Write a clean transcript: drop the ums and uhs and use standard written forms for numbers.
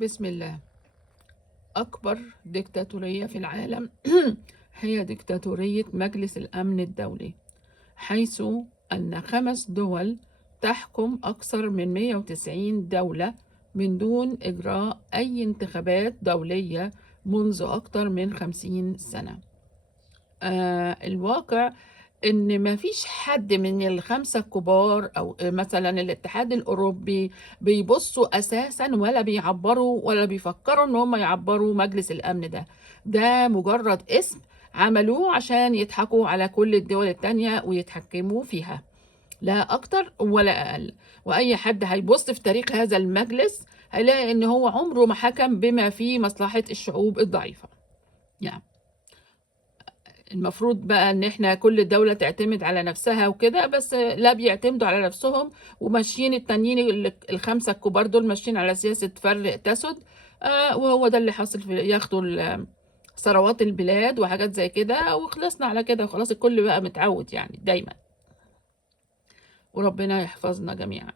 بسم الله. أكبر ديكتاتورية في العالم هي ديكتاتورية مجلس الأمن الدولي، حيث أن 5 دول تحكم أكثر من 190 دولة من دون إجراء أي انتخابات دولية منذ أكثر من 50 سنة. الواقع إن ما فيش حد من ال5 الكبار أو مثلا الاتحاد الأوروبي بيبصوا أساسا ولا بيعبروا ولا بيفكروا إن هم يعبروا مجلس الأمن ده مجرد اسم عملوه عشان يضحكوا على كل الدول التانية ويتحكموا فيها، لا أكتر ولا أقل. وأي حد هيبص في تاريخ هذا المجلس هيلاقي إن هو عمره ما حكم بما فيه مصلحة الشعوب الضعيفة. يعني المفروض بقى ان احنا كل دولة تعتمد على نفسها وكده، بس لا بيعتمدوا على نفسهم وماشيين التانيين ال5 الكبار دول ماشيين على سياسة فرق تسد. وهو ده اللي حاصل، في ياخدوا ثروات البلاد وحاجات زي كده وخلصنا على كده وخلاص. الكل بقى متعود يعني دايما، وربنا يحفظنا جميعا.